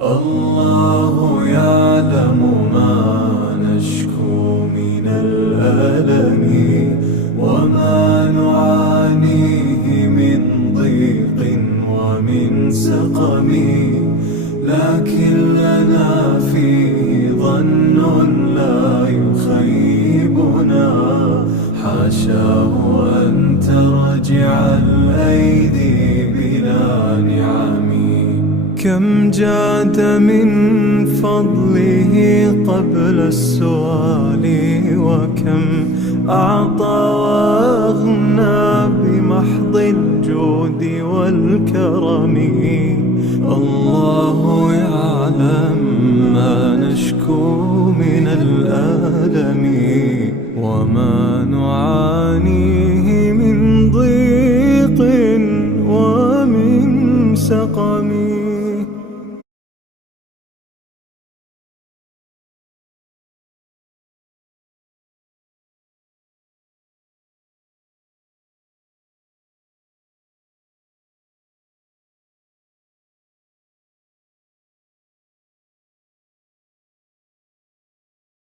الله يعلم ما نشكو من الألم وما نعانيه من ضيق ومن سقم، لكن لنا فيه ظن لا يخيبنا، حاشاه أن ترجع الأيدي بلا نعم. كم جاد من فضله قبل السؤال، وكم أعطى وأغنى بمحض الجود والكرم. الله